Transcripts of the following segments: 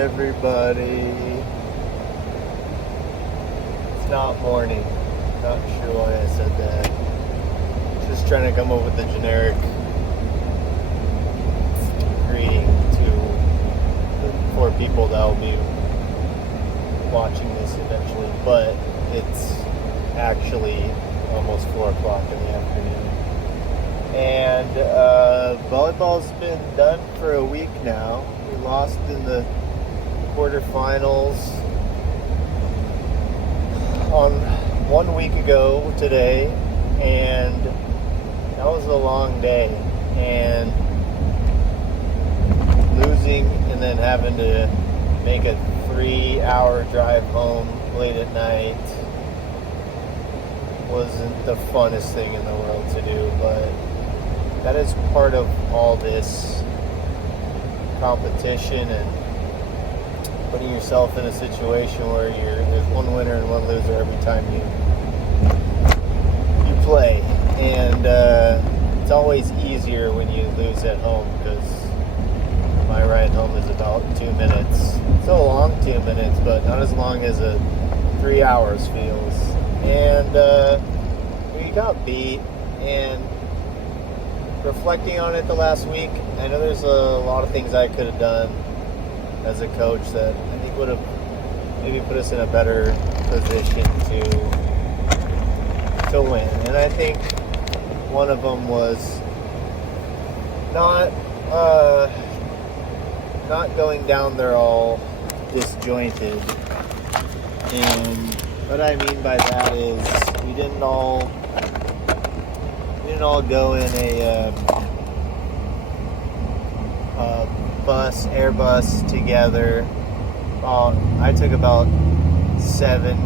everybody. It's not morning. Not sure why I said that. Just trying to come up with a generic greeting to the 4 people that will be watching this eventually. But it's actually almost 4 o'clock in the afternoon. And volleyball's been done for a week now. We lost in the quarterfinals on 1 week ago today, and that was a long day. And losing and then having to make a 3-hour drive home late at night wasn't the funnest thing in the world to do, but that is part of all this competition and putting yourself in a situation where there's one winner and one loser every time you play. And it's always easier when you lose at home, because my ride home is about 2 minutes. It's a long 2 minutes, but not as long as 3 hours feels. And we got beat, and reflecting on it the last week, I know there's a lot of things I could have done as a coach that I think would have maybe put us in a better position to win. And I think one of them was not going down there all disjointed. And what I mean by that is we didn't all go in a Airbus together. I took about 7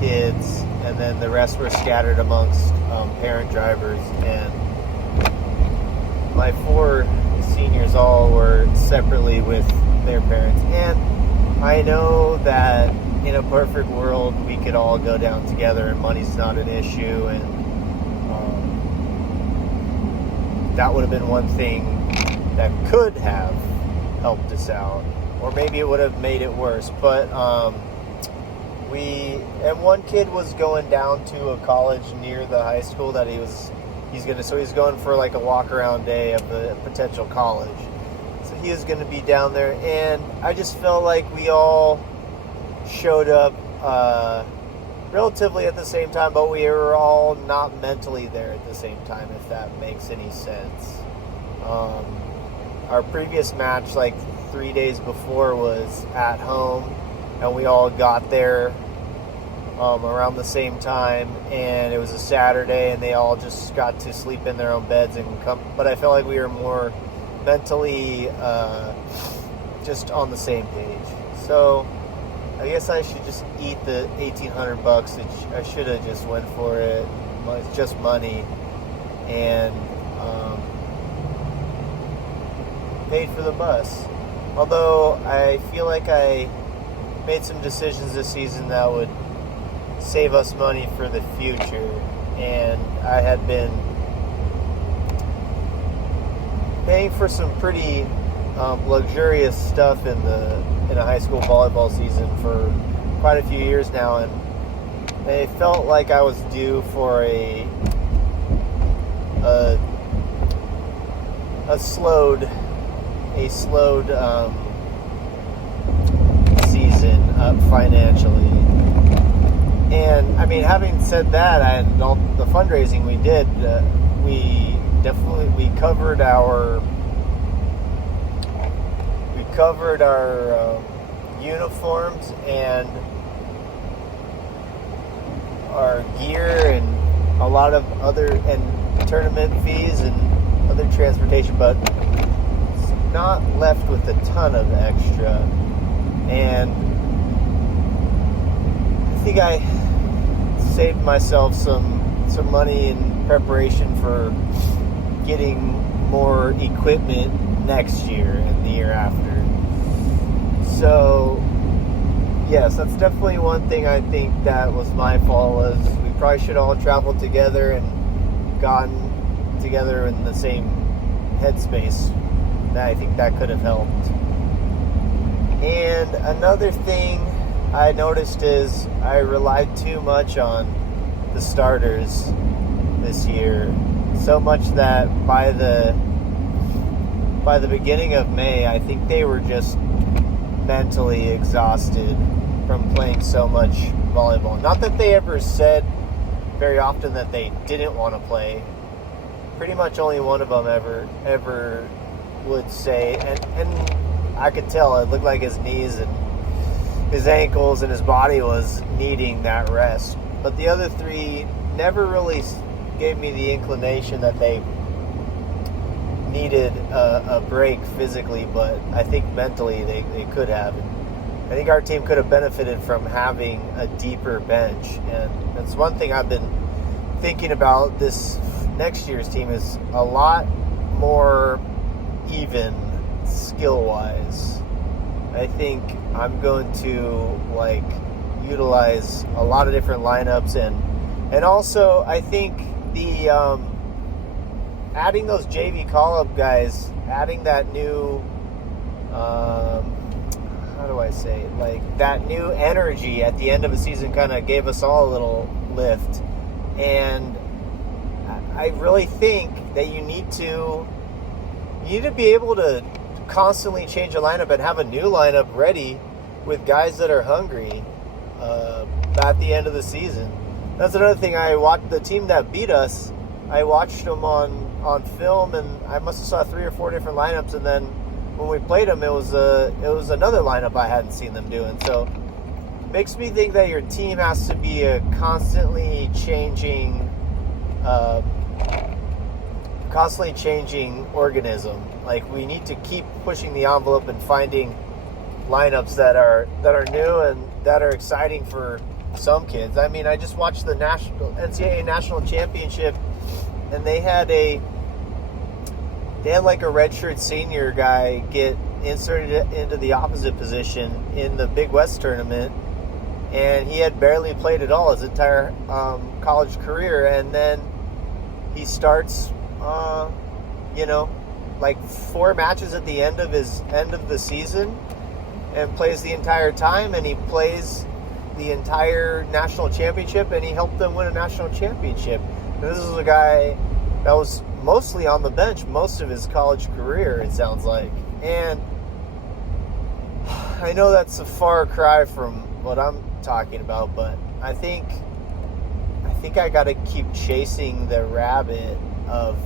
kids, and then the rest were scattered amongst parent drivers, and my 4 seniors all were separately with their parents. And I know that in a perfect world we could all go down together and money's not an issue, and that would have been one thing that could have helped us out, or maybe it would have made it worse. But one kid was going down to a college near the high school that he's going for like a walk around day of the potential college. So he is going to be down there, and I just felt like we all showed up relatively at the same time, but we were all not mentally there at the same time, if that makes any sense. Our previous match, like 3 days before, was at home, and we all got there around the same time, and it was a Saturday, and they all just got to sleep in their own beds and come. But I felt like we were more mentally just on the same page. So I guess I should just eat the $1,800. I should have just went for it. It's just money, and paid for the bus. Although I feel like I made some decisions this season that would save us money for the future, and I had been paying for some pretty luxurious stuff in a high school volleyball season for quite a few years now, and I felt like I was due for a slowed season up financially. And I mean, having said that, the fundraising we did, we covered our uniforms and our gear and a lot of other and tournament fees and other transportation, but not left with a ton of extra. And I think I saved myself some money in preparation for getting more equipment next year and the year after. So yes, that's definitely one thing I think that was my fault, was we probably should all travel together and gotten together in the same headspace. I think that could have helped. And another thing I noticed is I relied too much on the starters this year. So much that by the beginning of May, I think they were just mentally exhausted from playing so much volleyball. Not that they ever said very often that they didn't want to play. Pretty much only one of them ever would say, and I could tell it looked like his knees and his ankles and his body was needing that rest. But the other three never really gave me the inclination that they needed a break physically, but I think mentally they could have. I think our team could have benefited from having a deeper bench, and that's one thing I've been thinking about. This next year's team is a lot more even skill-wise. I think I'm going to utilize a lot of different lineups, and also I think the adding those JV call-up guys, adding that new how do I say, that new energy at the end of the season kind of gave us all a little lift. And I really think that you need to be able to constantly change a lineup and have a new lineup ready with guys that are hungry at the end of the season. That's another thing. I watched the team that beat us. I watched them on film, and I must have saw 3 or 4 different lineups, and then when we played them, it was another lineup I hadn't seen them doing. So it makes me think that your team has to be a constantly changing organism. We need to keep pushing the envelope and finding lineups that are new and that are exciting for some kids. I mean, I just watched the NCAA National Championship, and they had a redshirt senior guy get inserted into the opposite position in the Big West tournament, and he had barely played at all his entire college career, and then he starts 4 matches at the end of the season and plays the entire time, and he plays the entire national championship, and he helped them win a national championship. And this is a guy that was mostly on the bench most of his college career, it sounds like. And I know that's a far cry from what I'm talking about, but I think I got to keep chasing the rabbit of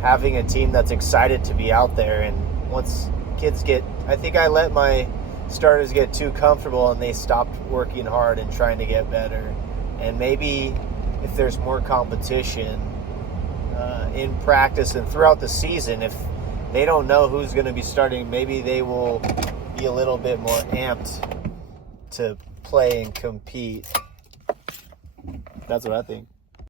having a team that's excited to be out there. And once kids I think I let my starters get too comfortable and they stopped working hard and trying to get better. And maybe if there's more competition in practice and throughout the season, if they don't know who's going to be starting, maybe they will be a little bit more amped to play and compete. That's what I think.